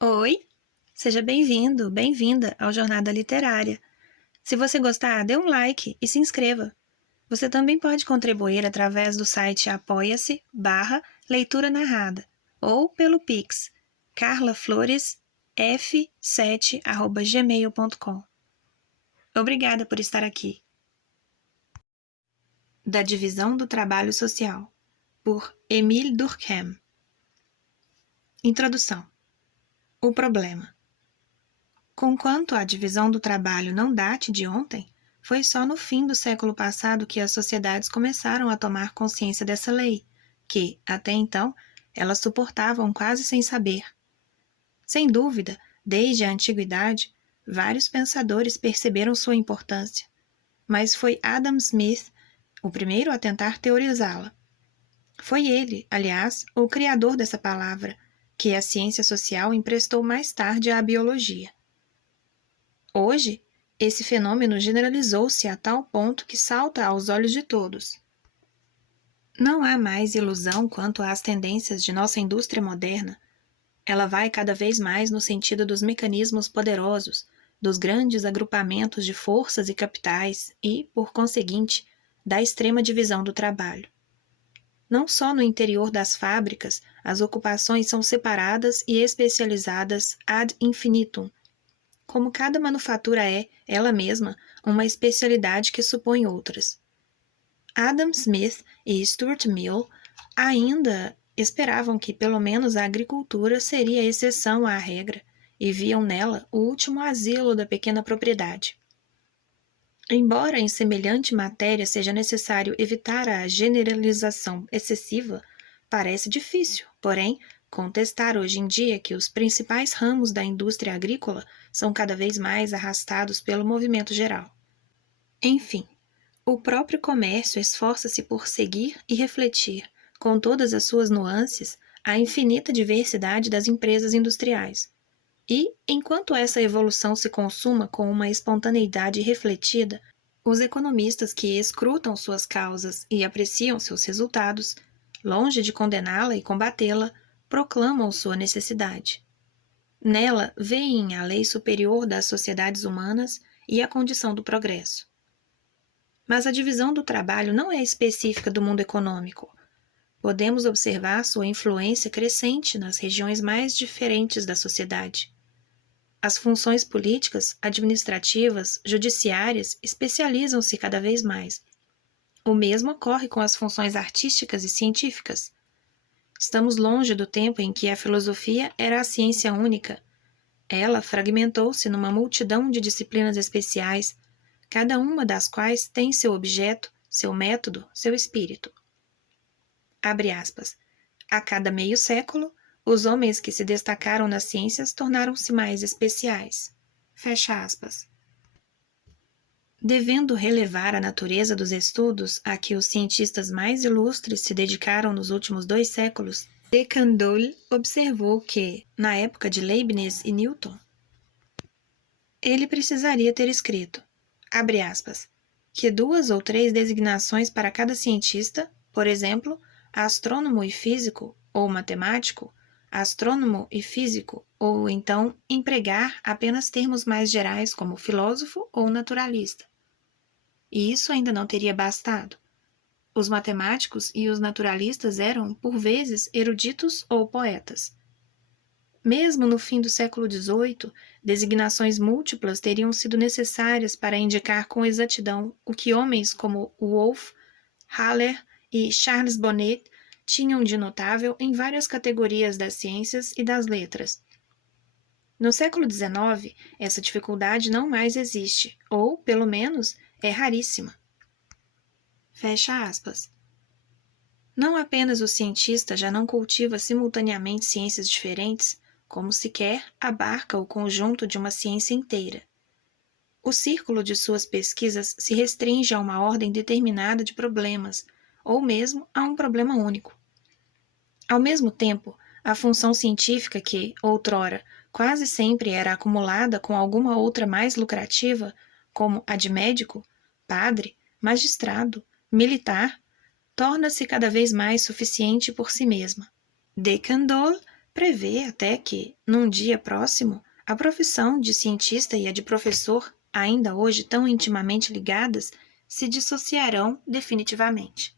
Oi, seja bem-vindo, bem-vinda ao Jornada Literária. Se você gostar, dê um like e se inscreva. Você também pode contribuir através do site apoia-se/leitura narrada ou pelo Pix carlafloresf7@gmail.com. Obrigada por estar aqui. Da Divisão do Trabalho Social, por Émile Durkheim. Introdução. O problema. Conquanto a divisão do trabalho não date de ontem, foi só no fim do século passado que as sociedades começaram a tomar consciência dessa lei, que, até então, elas suportavam quase sem saber. Sem dúvida, desde a antiguidade, vários pensadores perceberam sua importância, mas foi Adam Smith o primeiro a tentar teorizá-la. Foi ele, aliás, o criador dessa palavra, que a ciência social emprestou mais tarde à biologia. Hoje, esse fenômeno generalizou-se a tal ponto que salta aos olhos de todos. Não há mais ilusão quanto às tendências de nossa indústria moderna. Ela vai cada vez mais no sentido dos mecanismos poderosos, dos grandes agrupamentos de forças e capitais e, por conseguinte, da extrema divisão do trabalho. Não só no interior das fábricas, as ocupações são separadas e especializadas ad infinitum, como cada manufatura é, ela mesma, uma especialidade que supõe outras. Adam Smith e Stuart Mill ainda esperavam que pelo menos a agricultura seria exceção à regra e viam nela o último asilo da pequena propriedade. Embora em semelhante matéria seja necessário evitar a generalização excessiva, parece difícil, porém, contestar hoje em dia que os principais ramos da indústria agrícola são cada vez mais arrastados pelo movimento geral. Enfim, o próprio comércio esforça-se por seguir e refletir, com todas as suas nuances, a infinita diversidade das empresas industriais. E, enquanto essa evolução se consuma com uma espontaneidade refletida, os economistas que escrutam suas causas e apreciam seus resultados, longe de condená-la e combatê-la, proclamam sua necessidade. Nela veem a lei superior das sociedades humanas e a condição do progresso. Mas a divisão do trabalho não é específica do mundo econômico. Podemos observar sua influência crescente nas regiões mais diferentes da sociedade. As funções políticas, administrativas, judiciárias especializam-se cada vez mais. O mesmo ocorre com as funções artísticas e científicas. Estamos longe do tempo em que a filosofia era a ciência única. Ela fragmentou-se numa multidão de disciplinas especiais, cada uma das quais tem seu objeto, seu método, seu espírito. Abre aspas. A cada meio século, os homens que se destacaram nas ciências tornaram-se mais especiais. Fecha aspas. Devendo relevar a natureza dos estudos a que os cientistas mais ilustres se dedicaram nos últimos 2 séculos, de Candolle observou que, na época de Leibniz e Newton, ele precisaria ter escrito, abre aspas, que 2 ou 3 designações para cada cientista, por exemplo, astrônomo e físico, ou matemático, astrônomo e físico, ou então empregar apenas termos mais gerais como filósofo ou naturalista. E isso ainda não teria bastado. Os matemáticos e os naturalistas eram, por vezes, eruditos ou poetas. Mesmo no fim do século XVIII, designações múltiplas teriam sido necessárias para indicar com exatidão o que homens como Wolff, Haller e Charles Bonnet tinham de notável em várias categorias das ciências e das letras. No século XIX, essa dificuldade não mais existe, ou, pelo menos, é raríssima. Fecha aspas. Não apenas o cientista já não cultiva simultaneamente ciências diferentes, como sequer abarca o conjunto de uma ciência inteira. O círculo de suas pesquisas se restringe a uma ordem determinada de problemas, ou mesmo a um problema único. Ao mesmo tempo, a função científica que, outrora, quase sempre era acumulada com alguma outra mais lucrativa, como a de médico, padre, magistrado, militar, torna-se cada vez mais suficiente por si mesma. De Candolle Prevê até que, num dia próximo, a profissão de cientista e a de professor, ainda hoje tão intimamente ligadas, se dissociarão definitivamente.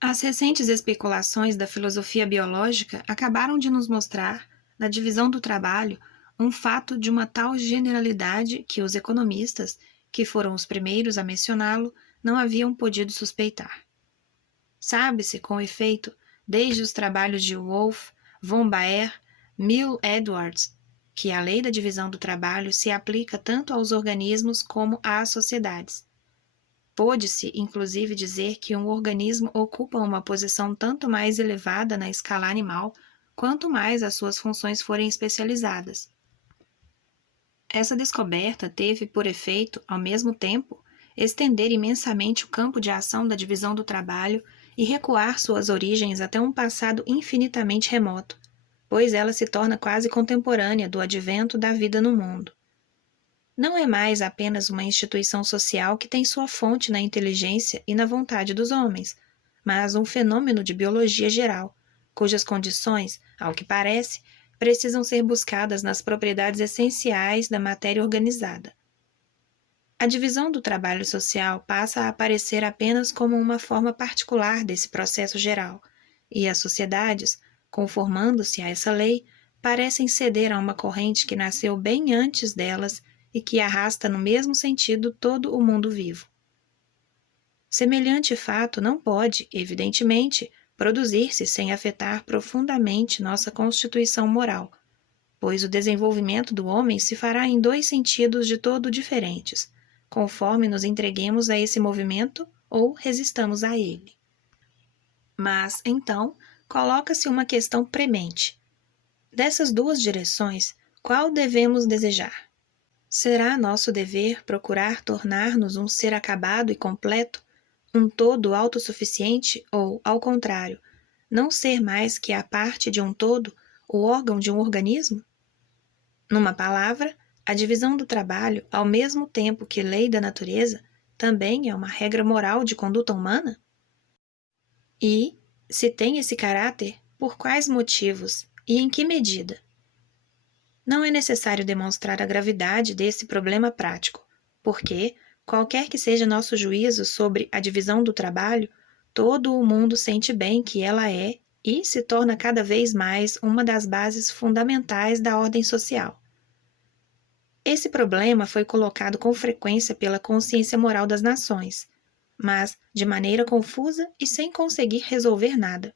As recentes especulações da filosofia biológica acabaram de nos mostrar, na divisão do trabalho, um fato de uma tal generalidade que os economistas, que foram os primeiros a mencioná-lo, não haviam podido suspeitar. Sabe-se, com efeito, desde os trabalhos de Wolff, von Baer, Milne Edwards, que a lei da divisão do trabalho se aplica tanto aos organismos como às sociedades. Pôde-se, inclusive, dizer que um organismo ocupa uma posição tanto mais elevada na escala animal, quanto mais as suas funções forem especializadas. Essa descoberta teve por efeito, ao mesmo tempo, estender imensamente o campo de ação da divisão do trabalho e recuar suas origens até um passado infinitamente remoto, pois ela se torna quase contemporânea do advento da vida no mundo. Não é mais apenas uma instituição social que tem sua fonte na inteligência e na vontade dos homens, mas um fenômeno de biologia geral, cujas condições, ao que parece, precisam ser buscadas nas propriedades essenciais da matéria organizada. A divisão do trabalho social passa a aparecer apenas como uma forma particular desse processo geral, e as sociedades, conformando-se a essa lei, parecem ceder a uma corrente que nasceu bem antes delas e que arrasta no mesmo sentido todo o mundo vivo. Semelhante fato não pode, evidentemente, produzir-se sem afetar profundamente nossa constituição moral, pois o desenvolvimento do homem se fará em dois sentidos de todo diferentes, conforme nos entreguemos a esse movimento ou resistamos a ele. Mas, então, coloca-se uma questão premente. Dessas duas direções, qual devemos desejar? Será nosso dever procurar tornar-nos um ser acabado e completo, um todo autossuficiente ou, ao contrário, não ser mais que a parte de um todo, o órgão de um organismo? Numa palavra, a divisão do trabalho, ao mesmo tempo que lei da natureza, também é uma regra moral de conduta humana? E, se tem esse caráter, por quais motivos e em que medida? Não é necessário demonstrar a gravidade desse problema prático, porque, qualquer que seja nosso juízo sobre a divisão do trabalho, todo o mundo sente bem que ela é e se torna cada vez mais uma das bases fundamentais da ordem social. Esse problema foi colocado com frequência pela consciência moral das nações, mas de maneira confusa e sem conseguir resolver nada.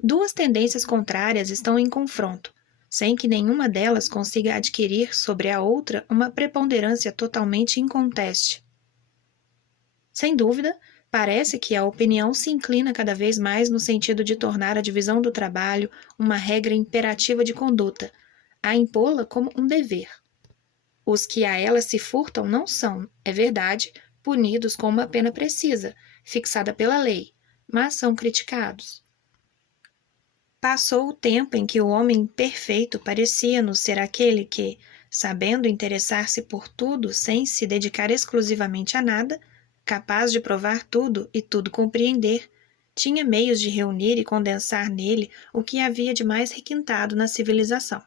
Duas tendências contrárias estão em confronto, sem que nenhuma delas consiga adquirir sobre a outra uma preponderância totalmente inconteste. Sem dúvida, parece que a opinião se inclina cada vez mais no sentido de tornar a divisão do trabalho uma regra imperativa de conduta, a impô-la como um dever. Os que a ela se furtam não são, é verdade, punidos com uma pena precisa, fixada pela lei, mas são criticados. Passou o tempo em que o homem perfeito parecia-nos ser aquele que, sabendo interessar-se por tudo sem se dedicar exclusivamente a nada, capaz de provar tudo e tudo compreender, tinha meios de reunir e condensar nele o que havia de mais requintado na civilização.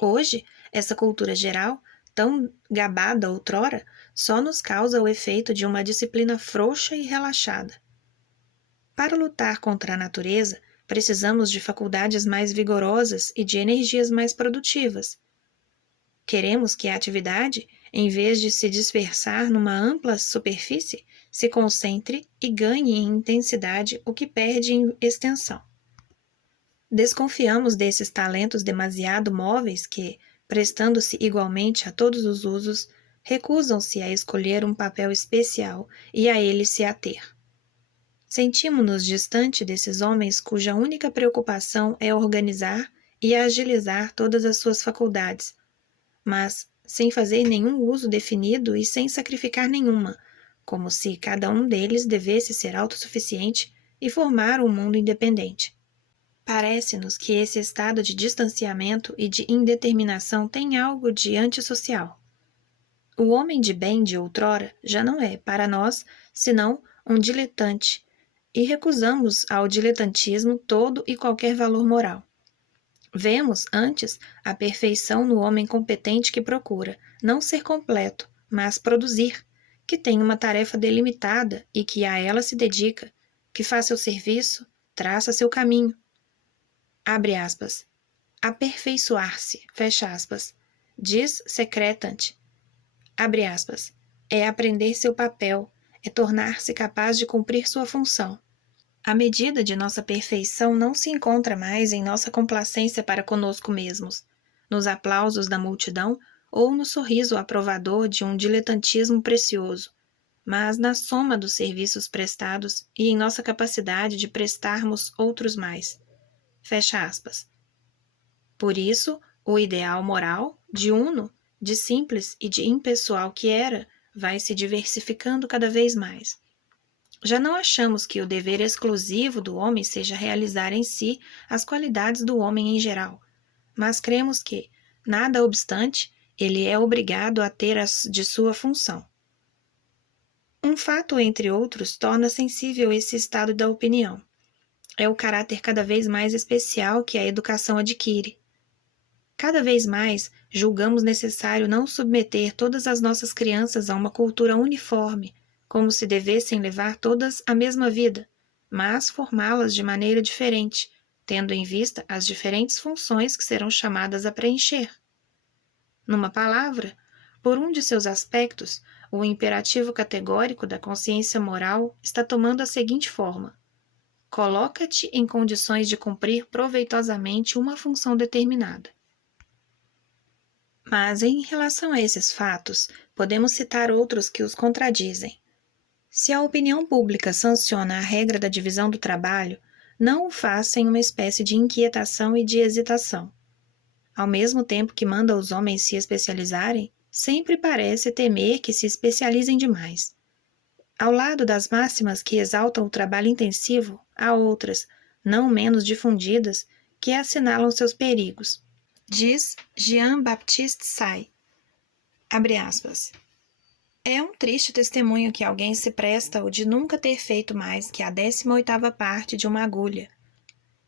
Hoje, essa cultura geral, tão gabada outrora, só nos causa o efeito de uma disciplina frouxa e relaxada. Para lutar contra a natureza, precisamos de faculdades mais vigorosas e de energias mais produtivas. Queremos que a atividade, em vez de se dispersar numa ampla superfície, se concentre e ganhe em intensidade o que perde em extensão. Desconfiamos desses talentos demasiado móveis que, prestando-se igualmente a todos os usos, recusam-se a escolher um papel especial e a ele se ater. Sentimos-nos distante desses homens cuja única preocupação é organizar e agilizar todas as suas faculdades, mas sem fazer nenhum uso definido e sem sacrificar nenhuma, como se cada um deles devesse ser autossuficiente e formar um mundo independente. Parece-nos que esse estado de distanciamento e de indeterminação tem algo de antissocial. O homem de bem de outrora já não é, para nós, senão um diletante, e recusamos ao diletantismo todo e qualquer valor moral. Vemos, antes, a perfeição no homem competente que procura não ser completo, mas produzir, que tem uma tarefa delimitada e que a ela se dedica, que faz seu serviço, traça seu caminho. Abre aspas. Aperfeiçoar-se, fecha aspas. Diz Secretant. Abre aspas. É aprender seu papel, é tornar-se capaz de cumprir sua função. A medida de nossa perfeição não se encontra mais em nossa complacência para conosco mesmos, nos aplausos da multidão ou no sorriso aprovador de um diletantismo precioso, mas na soma dos serviços prestados e em nossa capacidade de prestarmos outros mais. Fecha aspas. Por isso, o ideal moral, de uno, de simples e de impessoal que era, vai se diversificando cada vez mais. Já não achamos que o dever exclusivo do homem seja realizar em si as qualidades do homem em geral, mas cremos que, nada obstante, ele é obrigado a ter as de sua função. Um fato, entre outros, torna sensível esse estado da opinião. É o caráter cada vez mais especial que a educação adquire. Cada vez mais, julgamos necessário não submeter todas as nossas crianças a uma cultura uniforme, como se devessem levar todas a mesma vida, mas formá-las de maneira diferente, tendo em vista as diferentes funções que serão chamadas a preencher. Numa palavra, por um de seus aspectos, o imperativo categórico da consciência moral está tomando a seguinte forma: coloca-te em condições de cumprir proveitosamente uma função determinada. Mas, em relação a esses fatos, podemos citar outros que os contradizem. Se a opinião pública sanciona a regra da divisão do trabalho, não o faz sem uma espécie de inquietação e de hesitação. Ao mesmo tempo que manda os homens se especializarem, sempre parece temer que se especializem demais. Ao lado das máximas que exaltam o trabalho intensivo, há outras, não menos difundidas, que assinalam seus perigos. Diz Jean-Baptiste Say, abre aspas, é um triste testemunho que alguém se presta o de nunca ter feito mais que a 18ª parte de uma agulha.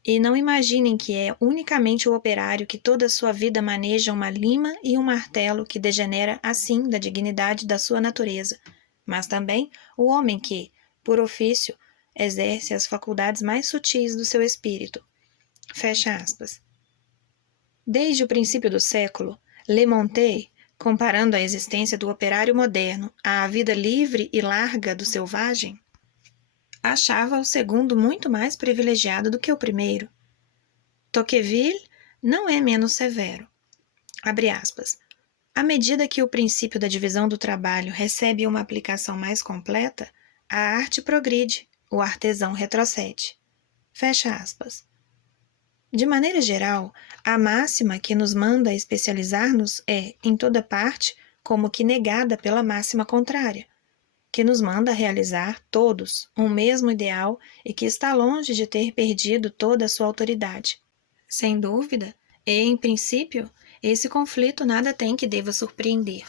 E não imaginem que é unicamente o operário que toda a sua vida maneja uma lima e um martelo que degenera assim da dignidade da sua natureza, mas também o homem que, por ofício, exerce as faculdades mais sutis do seu espírito. Fecha aspas. Desde o princípio do século, Le Montet, comparando a existência do operário moderno à vida livre e larga do selvagem, achava o segundo muito mais privilegiado do que o primeiro. Tocqueville não é menos severo. Abre aspas. À medida que o princípio da divisão do trabalho recebe uma aplicação mais completa, a arte progride, o artesão retrocede. Fecha aspas. De maneira geral, a máxima que nos manda especializar-nos é, em toda parte, como que negada pela máxima contrária, que nos manda realizar, todos, um mesmo ideal e que está longe de ter perdido toda a sua autoridade. Sem dúvida, e, em princípio, esse conflito nada tem que deva surpreender.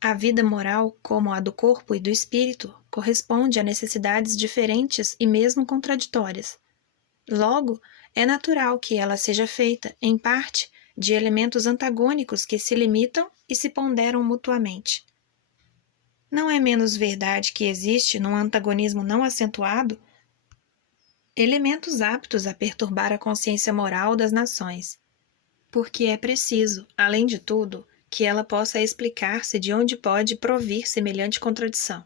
A vida moral, como a do corpo e do espírito, corresponde a necessidades diferentes e mesmo contraditórias. Logo, é natural que ela seja feita, em parte, de elementos antagônicos que se limitam e se ponderam mutuamente. Não é menos verdade que existe, num antagonismo não acentuado, elementos aptos a perturbar a consciência moral das nações, porque é preciso, além de tudo, que ela possa explicar-se de onde pode provir semelhante contradição.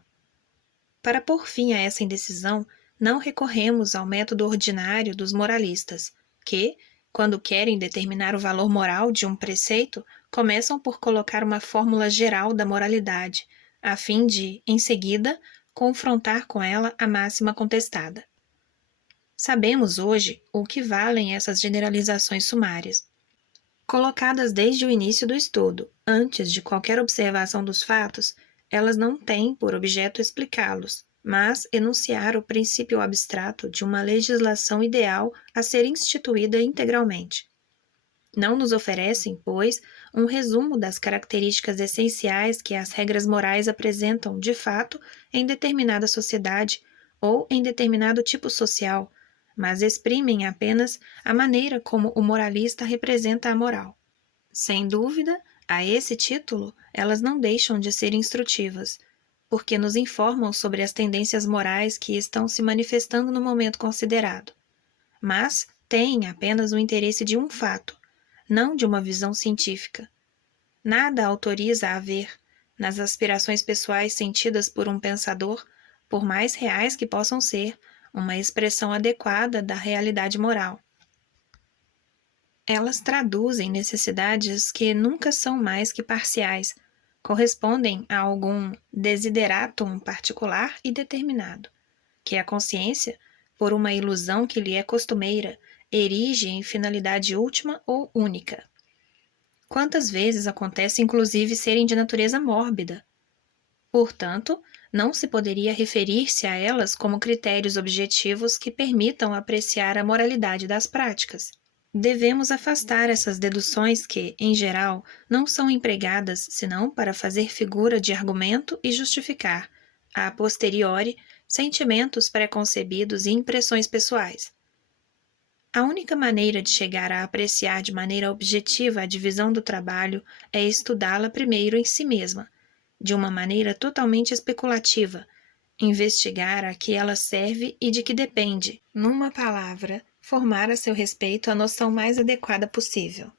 Para pôr fim a essa indecisão, não recorremos ao método ordinário dos moralistas, que, quando querem determinar o valor moral de um preceito, começam por colocar uma fórmula geral da moralidade, a fim de, em seguida, confrontar com ela a máxima contestada. Sabemos hoje o que valem essas generalizações sumárias. Colocadas desde o início do estudo, antes de qualquer observação dos fatos, elas não têm por objeto explicá-los, mas enunciar o princípio abstrato de uma legislação ideal a ser instituída integralmente. Não nos oferecem, pois, um resumo das características essenciais que as regras morais apresentam, de fato, em determinada sociedade, ou em determinado tipo social, mas exprimem apenas a maneira como o moralista representa a moral. Sem dúvida, a esse título, elas não deixam de ser instrutivas, porque nos informam sobre as tendências morais que estão se manifestando no momento considerado, mas têm apenas o interesse de um fato, não de uma visão científica. Nada autoriza a ver, nas aspirações pessoais sentidas por um pensador, por mais reais que possam ser, uma expressão adequada da realidade moral. Elas traduzem necessidades que nunca são mais que parciais, correspondem a algum desideratum particular e determinado, que a consciência, por uma ilusão que lhe é costumeira, erige em finalidade última ou única. Quantas vezes acontece inclusive serem de natureza mórbida? Portanto, não se poderia referir-se a elas como critérios objetivos que permitam apreciar a moralidade das práticas. Devemos afastar essas deduções que, em geral, não são empregadas senão para fazer figura de argumento e justificar, a posteriori, sentimentos preconcebidos e impressões pessoais. A única maneira de chegar a apreciar de maneira objetiva a divisão do trabalho é estudá-la primeiro em si mesma, de uma maneira totalmente especulativa, investigar a que ela serve e de que depende, numa palavra, formar a seu respeito a noção mais adequada possível.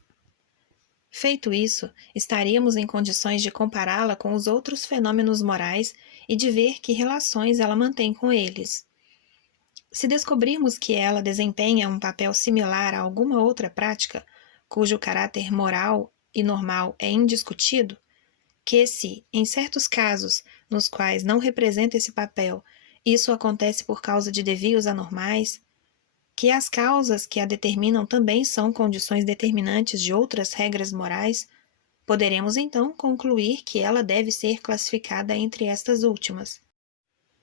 Feito isso, estaríamos em condições de compará-la com os outros fenômenos morais e de ver que relações ela mantém com eles. Se descobrirmos que ela desempenha um papel similar a alguma outra prática, cujo caráter moral e normal é indiscutido, que se, em certos casos, nos quais não representa esse papel, isso acontece por causa de desvios anormais, que as causas que a determinam também são condições determinantes de outras regras morais, poderemos então concluir que ela deve ser classificada entre estas últimas.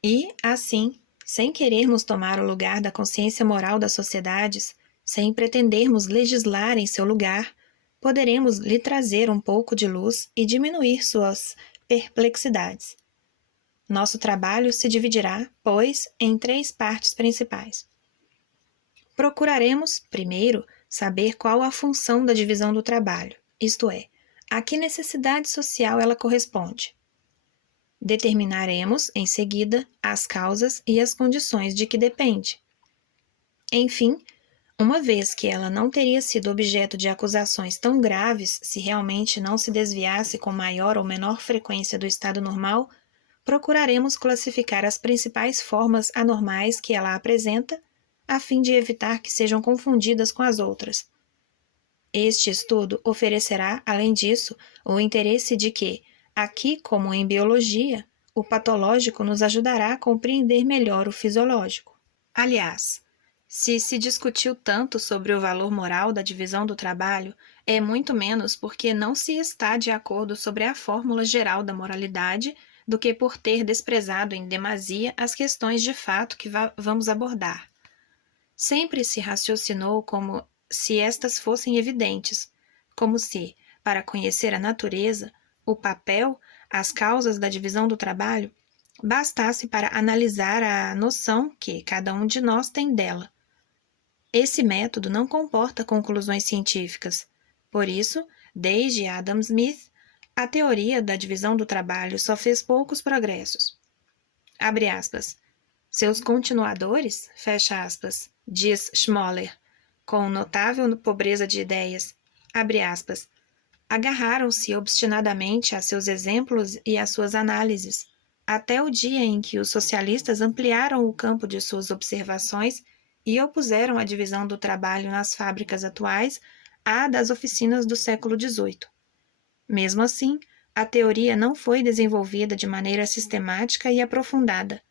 E, assim, sem querermos tomar o lugar da consciência moral das sociedades, sem pretendermos legislar em seu lugar, poderemos lhe trazer um pouco de luz e diminuir suas perplexidades. Nosso trabalho se dividirá, pois, em 3 partes principais. Procuraremos, primeiro, saber qual a função da divisão do trabalho, isto é, a que necessidade social ela corresponde. Determinaremos, em seguida, as causas e as condições de que depende. Enfim, uma vez que ela não teria sido objeto de acusações tão graves se realmente não se desviasse com maior ou menor frequência do estado normal, procuraremos classificar as principais formas anormais que ela apresenta, a fim de evitar que sejam confundidas com as outras. Este estudo oferecerá, além disso, o interesse de que, aqui como em biologia, o patológico nos ajudará a compreender melhor o fisiológico. Aliás, se discutiu tanto sobre o valor moral da divisão do trabalho, é muito menos porque não se está de acordo sobre a fórmula geral da moralidade do que por ter desprezado em demasia as questões de fato que vamos abordar. Sempre se raciocinou como se estas fossem evidentes, como se, para conhecer a natureza, o papel, as causas da divisão do trabalho, bastasse para analisar a noção que cada um de nós tem dela. Esse método não comporta conclusões científicas. Por isso, desde Adam Smith, a teoria da divisão do trabalho só fez poucos progressos. Abre aspas. Seus continuadores, fecha aspas, diz Schmoller, com notável pobreza de ideias, abre aspas, agarraram-se obstinadamente a seus exemplos e às suas análises, até o dia em que os socialistas ampliaram o campo de suas observações e opuseram a divisão do trabalho nas fábricas atuais à das oficinas do século XVIII. Mesmo assim, a teoria não foi desenvolvida de maneira sistemática e aprofundada.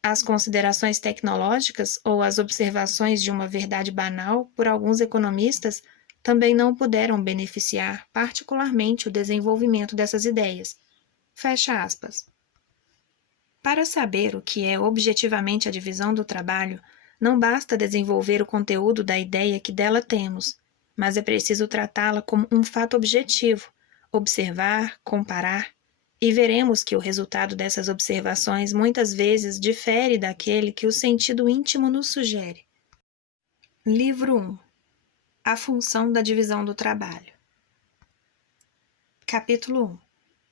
As considerações tecnológicas ou as observações de uma verdade banal por alguns economistas também não puderam beneficiar particularmente o desenvolvimento dessas ideias. Fecha aspas. Para saber o que é objetivamente a divisão do trabalho, não basta desenvolver o conteúdo da ideia que dela temos, mas é preciso tratá-la como um fato objetivo, observar, comparar. E veremos que o resultado dessas observações muitas vezes difere daquele que o sentido íntimo nos sugere. Livro 1. A função da divisão do trabalho. Capítulo 1.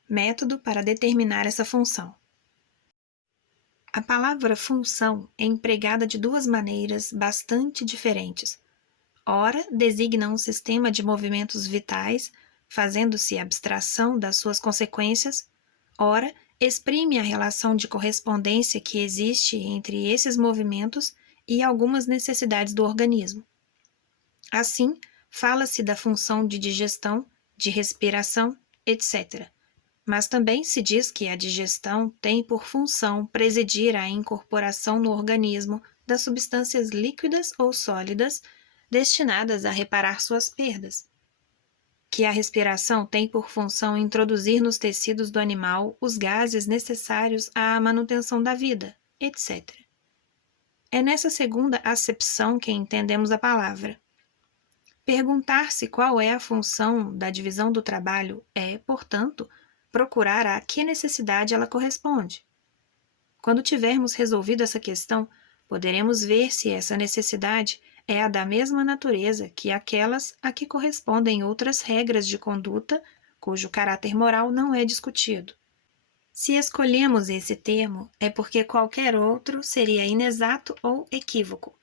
Método para determinar essa função. A palavra função é empregada de duas maneiras bastante diferentes. Ora, designa um sistema de movimentos vitais, fazendo-se abstração das suas consequências. Ora, exprime a relação de correspondência que existe entre esses movimentos e algumas necessidades do organismo. Assim, fala-se da função de digestão, de respiração, etc. Mas também se diz que a digestão tem por função presidir à incorporação no organismo das substâncias líquidas ou sólidas destinadas a reparar suas perdas, que a respiração tem por função introduzir nos tecidos do animal os gases necessários à manutenção da vida, etc. É nessa segunda acepção que entendemos a palavra. Perguntar-se qual é a função da divisão do trabalho é, portanto, procurar a que necessidade ela corresponde. Quando tivermos resolvido essa questão, poderemos ver se essa necessidade é a da mesma natureza que aquelas a que correspondem outras regras de conduta cujo caráter moral não é discutido. Se escolhemos esse termo, é porque qualquer outro seria inexato ou equívoco.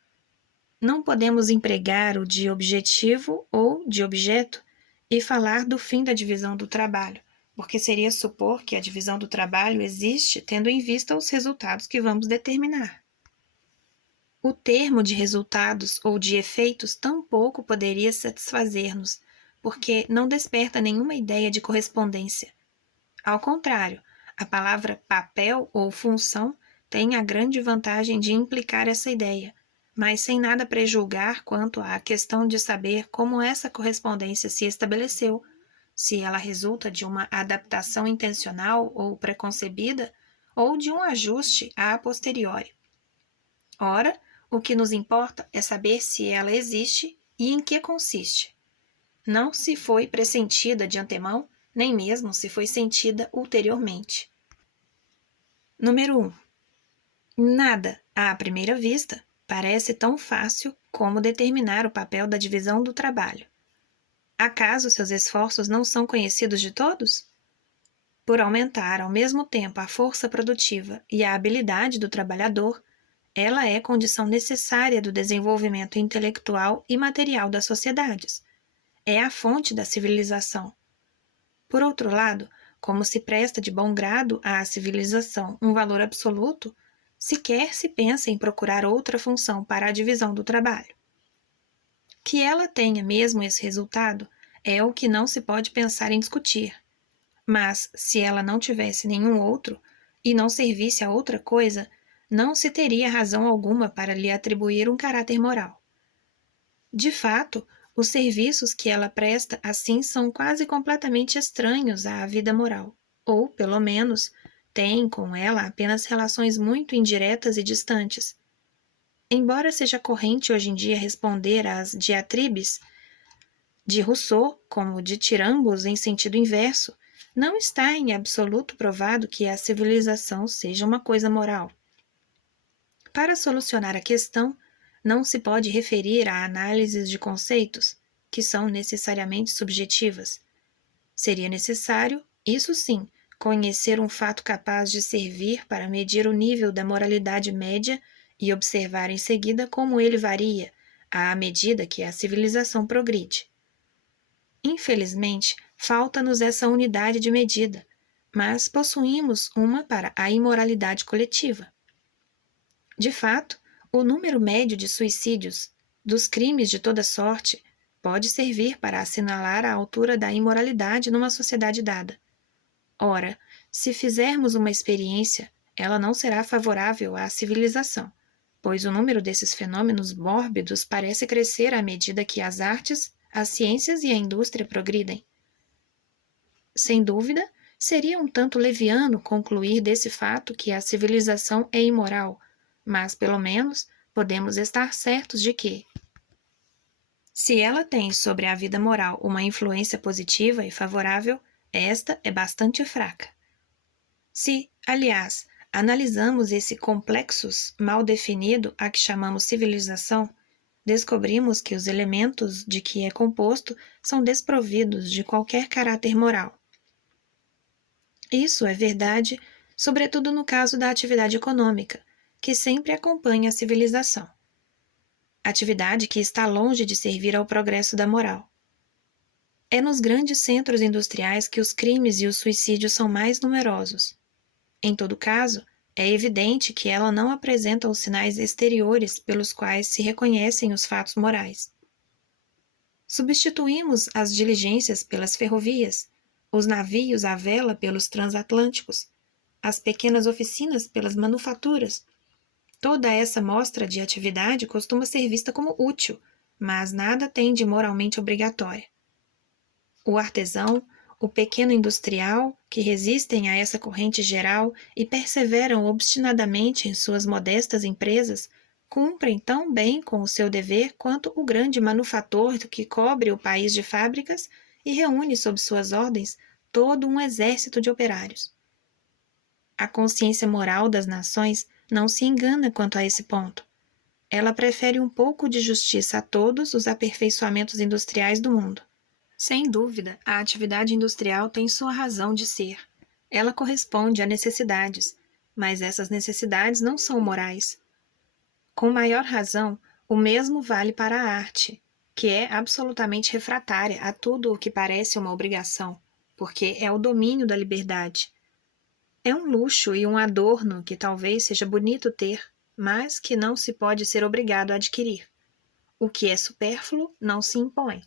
Não podemos empregar o de objetivo ou de objeto e falar do fim da divisão do trabalho, porque seria supor que a divisão do trabalho existe tendo em vista os resultados que vamos determinar. O termo de resultados ou de efeitos tampouco poderia satisfazer-nos, porque não desperta nenhuma ideia de correspondência. Ao contrário, a palavra papel ou função tem a grande vantagem de implicar essa ideia, mas sem nada prejulgar quanto à questão de saber como essa correspondência se estabeleceu, se ela resulta de uma adaptação intencional ou preconcebida, ou de um ajuste a posteriori. Ora, o que nos importa é saber se ela existe e em que consiste. Não se foi pressentida de antemão, nem mesmo se foi sentida ulteriormente. Número 1. Nada, à primeira vista, parece tão fácil como determinar o papel da divisão do trabalho. Acaso seus esforços não são conhecidos de todos? Por aumentar ao mesmo tempo a força produtiva e a habilidade do trabalhador, ela é condição necessária do desenvolvimento intelectual e material das sociedades. É a fonte da civilização. Por outro lado, como se presta de bom grado à civilização um valor absoluto, sequer se pensa em procurar outra função para a divisão do trabalho. Que ela tenha mesmo esse resultado é o que não se pode pensar em discutir. Mas, se ela não tivesse nenhum outro, e não servisse a outra coisa, não se teria razão alguma para lhe atribuir um caráter moral. De fato, os serviços que ela presta assim são quase completamente estranhos à vida moral, ou, pelo menos, têm com ela apenas relações muito indiretas e distantes. Embora seja corrente hoje em dia responder às diatribes de Rousseau como de tirambos em sentido inverso, não está em absoluto provado que a civilização seja uma coisa moral. Para solucionar a questão, não se pode referir a análises de conceitos, que são necessariamente subjetivas. Seria necessário, isso sim, conhecer um fato capaz de servir para medir o nível da moralidade média e observar em seguida como ele varia, à medida que a civilização progride. Infelizmente, falta-nos essa unidade de medida, mas possuímos uma para a imoralidade coletiva. De fato, o número médio de suicídios, dos crimes de toda sorte, pode servir para assinalar a altura da imoralidade numa sociedade dada. Ora, se fizermos uma experiência, ela não será favorável à civilização, pois o número desses fenômenos mórbidos parece crescer à medida que as artes, as ciências e a indústria progridem. Sem dúvida, seria um tanto leviano concluir desse fato que a civilização é imoral, mas, pelo menos, podemos estar certos de que, se ela tem sobre a vida moral uma influência positiva e favorável, esta é bastante fraca. Se, aliás, analisamos esse complexus mal definido a que chamamos civilização, descobrimos que os elementos de que é composto são desprovidos de qualquer caráter moral. Isso é verdade, sobretudo no caso da atividade econômica, que sempre acompanha a civilização. Atividade que está longe de servir ao progresso da moral. É nos grandes centros industriais que os crimes e os suicídios são mais numerosos. Em todo caso, é evidente que ela não apresenta os sinais exteriores pelos quais se reconhecem os fatos morais. Substituímos as diligências pelas ferrovias, os navios à vela pelos transatlânticos, as pequenas oficinas pelas manufaturas. Toda essa mostra de atividade costuma ser vista como útil, mas nada tem de moralmente obrigatória. O artesão, o pequeno industrial, que resistem a essa corrente geral e perseveram obstinadamente em suas modestas empresas, cumprem tão bem com o seu dever quanto o grande manufator que cobre o país de fábricas e reúne sob suas ordens todo um exército de operários. A consciência moral das nações não se engana quanto a esse ponto. Ela prefere um pouco de justiça a todos os aperfeiçoamentos industriais do mundo. Sem dúvida, a atividade industrial tem sua razão de ser. Ela corresponde a necessidades, mas essas necessidades não são morais. Com maior razão, o mesmo vale para a arte, que é absolutamente refratária a tudo o que parece uma obrigação, porque é o domínio da liberdade. É um luxo e um adorno que talvez seja bonito ter, mas que não se pode ser obrigado a adquirir. O que é supérfluo não se impõe.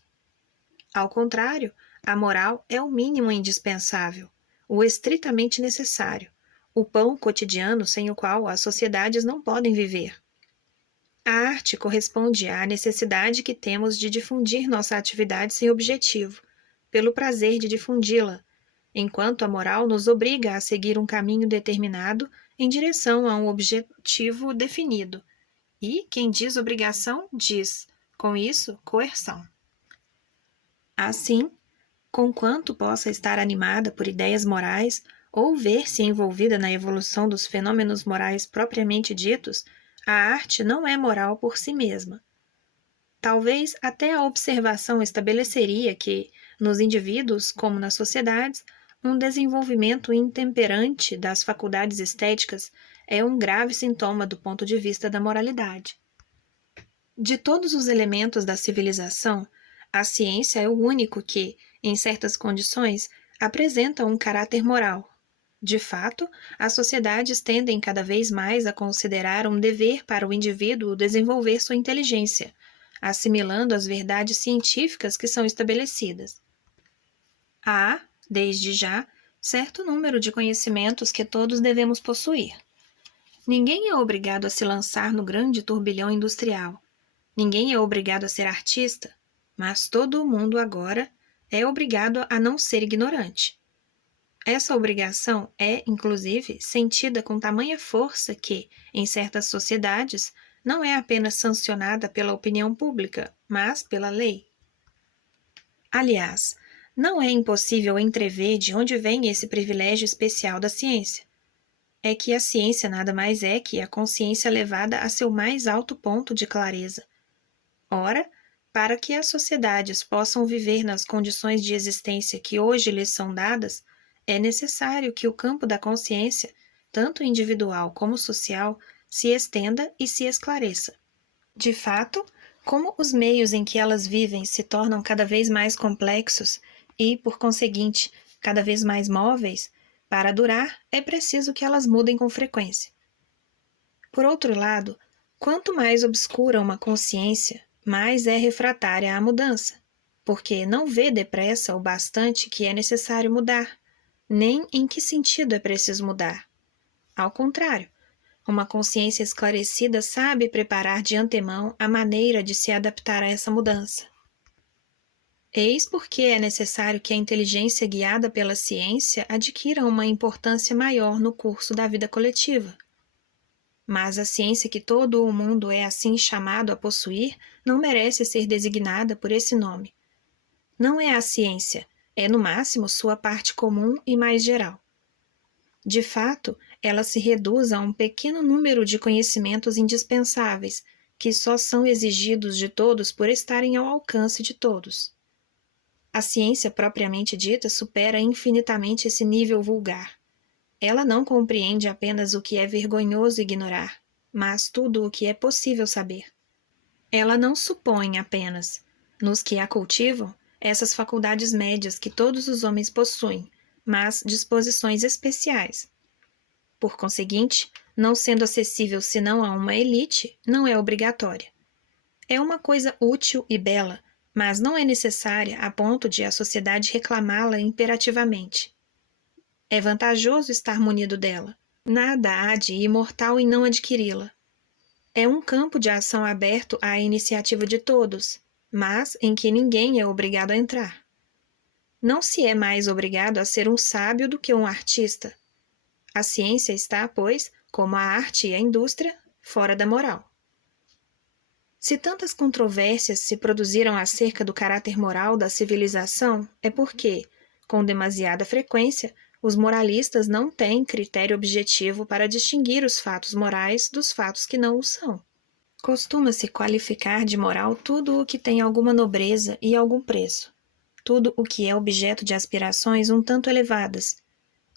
Ao contrário, a moral é o mínimo indispensável, o estritamente necessário, o pão cotidiano sem o qual as sociedades não podem viver. A arte corresponde à necessidade que temos de difundir nossa atividade sem objetivo, pelo prazer de difundi-la, enquanto a moral nos obriga a seguir um caminho determinado em direção a um objetivo definido. E quem diz obrigação, diz, com isso, coerção. Assim, conquanto possa estar animada por ideias morais ou ver-se envolvida na evolução dos fenômenos morais propriamente ditos, a arte não é moral por si mesma. Talvez até a observação estabeleceria que, nos indivíduos como nas sociedades, um desenvolvimento intemperante das faculdades estéticas é um grave sintoma do ponto de vista da moralidade. De todos os elementos da civilização, a ciência é o único que, em certas condições, apresenta um caráter moral. De fato, as sociedades tendem cada vez mais a considerar um dever para o indivíduo desenvolver sua inteligência, assimilando as verdades científicas que são estabelecidas. Há, desde já, certo número de conhecimentos que todos devemos possuir. Ninguém é obrigado a se lançar no grande turbilhão industrial. Ninguém é obrigado a ser artista, mas todo o mundo agora é obrigado a não ser ignorante. Essa obrigação é, inclusive, sentida com tamanha força que, em certas sociedades, não é apenas sancionada pela opinião pública, mas pela lei. Aliás, não é impossível entrever de onde vem esse privilégio especial da ciência. É que a ciência nada mais é que a consciência levada a seu mais alto ponto de clareza. Ora, para que as sociedades possam viver nas condições de existência que hoje lhes são dadas, é necessário que o campo da consciência, tanto individual como social, se estenda e se esclareça. De fato, como os meios em que elas vivem se tornam cada vez mais complexos e, por conseguinte, cada vez mais móveis, para durar é preciso que elas mudem com frequência. Por outro lado, quanto mais obscura uma consciência, mais é refratária à mudança, porque não vê depressa o bastante que é necessário mudar, nem em que sentido é preciso mudar. Ao contrário, uma consciência esclarecida sabe preparar de antemão a maneira de se adaptar a essa mudança. Eis porque é necessário que a inteligência guiada pela ciência adquira uma importância maior no curso da vida coletiva. Mas a ciência que todo o mundo é assim chamado a possuir não merece ser designada por esse nome. Não é a ciência, é no máximo sua parte comum e mais geral. De fato, ela se reduz a um pequeno número de conhecimentos indispensáveis, que só são exigidos de todos por estarem ao alcance de todos. A ciência propriamente dita supera infinitamente esse nível vulgar. Ela não compreende apenas o que é vergonhoso ignorar, mas tudo o que é possível saber. Ela não supõe apenas, nos que a cultivam, essas faculdades médias que todos os homens possuem, mas disposições especiais. Por conseguinte, não sendo acessível senão a uma elite, não é obrigatória. É uma coisa útil e bela, mas não é necessária a ponto de a sociedade reclamá-la imperativamente. É vantajoso estar munido dela. Nada há de imortal em não adquiri-la. É um campo de ação aberto à iniciativa de todos, mas em que ninguém é obrigado a entrar. Não se é mais obrigado a ser um sábio do que um artista. A ciência está, pois, como a arte e a indústria, fora da moral. Se tantas controvérsias se produziram acerca do caráter moral da civilização, é porque, com demasiada frequência, os moralistas não têm critério objetivo para distinguir os fatos morais dos fatos que não o são. Costuma-se qualificar de moral tudo o que tem alguma nobreza e algum preço, tudo o que é objeto de aspirações um tanto elevadas,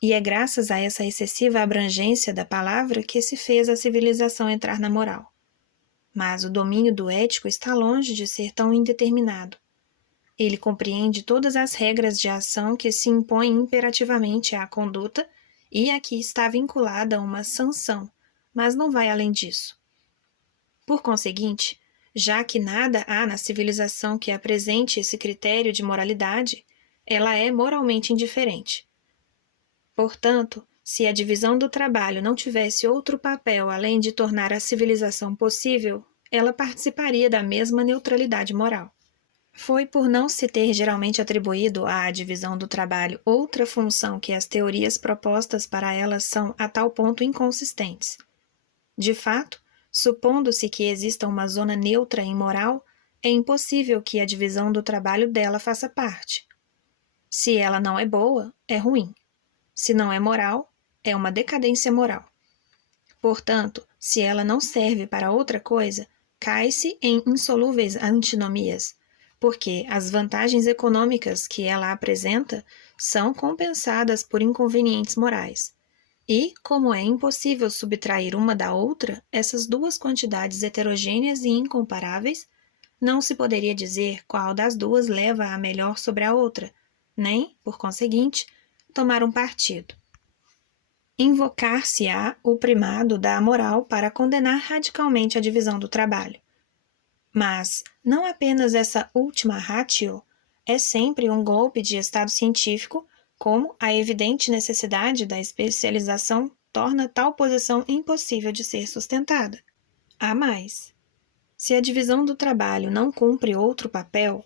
e é graças a essa excessiva abrangência da palavra que se fez a civilização entrar na moral. Mas o domínio do ético está longe de ser tão indeterminado. Ele compreende todas as regras de ação que se impõem imperativamente à conduta e a que está vinculada uma sanção, mas não vai além disso. Por conseguinte, já que nada há na civilização que apresente esse critério de moralidade, ela é moralmente indiferente. Portanto, se a divisão do trabalho não tivesse outro papel além de tornar a civilização possível, ela participaria da mesma neutralidade moral. Foi por não se ter geralmente atribuído à divisão do trabalho outra função que as teorias propostas para elas são a tal ponto inconsistentes. De fato, supondo-se que exista uma zona neutra em moral, é impossível que a divisão do trabalho dela faça parte. Se ela não é boa, é ruim. Se não é moral, é uma decadência moral. Portanto, se ela não serve para outra coisa, cai-se em insolúveis antinomias, porque as vantagens econômicas que ela apresenta são compensadas por inconvenientes morais. E, como é impossível subtrair uma da outra, essas duas quantidades heterogêneas e incomparáveis, não se poderia dizer qual das duas leva a melhor sobre a outra, nem, por conseguinte, tomar um partido. Invocar-se-á o primado da moral para condenar radicalmente a divisão do trabalho. Mas não apenas essa última ratio é sempre um golpe de estado científico, como a evidente necessidade da especialização torna tal posição impossível de ser sustentada. Há mais. Se a divisão do trabalho não cumpre outro papel,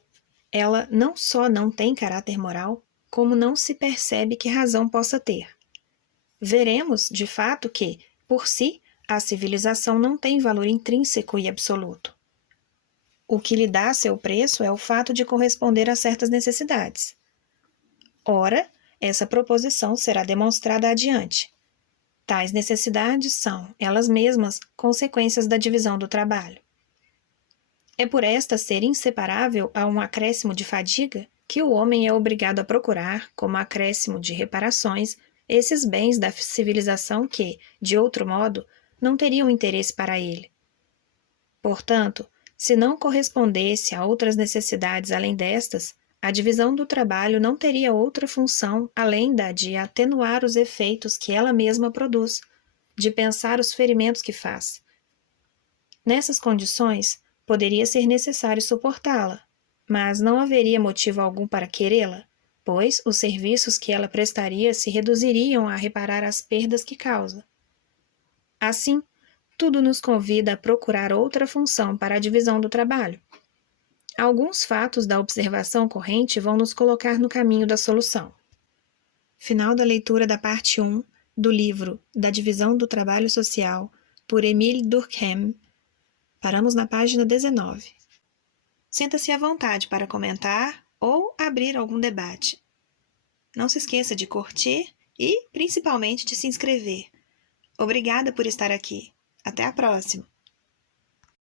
ela não só não tem caráter moral, como não se percebe que razão possa ter. Veremos, de fato, que, por si, a civilização não tem valor intrínseco e absoluto. O que lhe dá seu preço é o fato de corresponder a certas necessidades. Ora, essa proposição será demonstrada adiante. Tais necessidades são, elas mesmas, consequências da divisão do trabalho. É por esta ser inseparável a um acréscimo de fadiga que o homem é obrigado a procurar, como acréscimo de reparações, esses bens da civilização que, de outro modo, não teriam interesse para ele. Portanto, se não correspondesse a outras necessidades além destas, a divisão do trabalho não teria outra função além da de atenuar os efeitos que ela mesma produz, de pensar os ferimentos que faz. Nessas condições, poderia ser necessário suportá-la, mas não haveria motivo algum para querê-la, pois os serviços que ela prestaria se reduziriam a reparar as perdas que causa. Assim, tudo nos convida a procurar outra função para a divisão do trabalho. Alguns fatos da observação corrente vão nos colocar no caminho da solução. Final da leitura da parte 1 do livro Da Divisão do Trabalho Social, por Émile Durkheim. Paramos na página 19. Sinta-se à vontade para comentar ou abrir algum debate. Não se esqueça de curtir e, principalmente, de se inscrever. Obrigada por estar aqui. Até a próxima!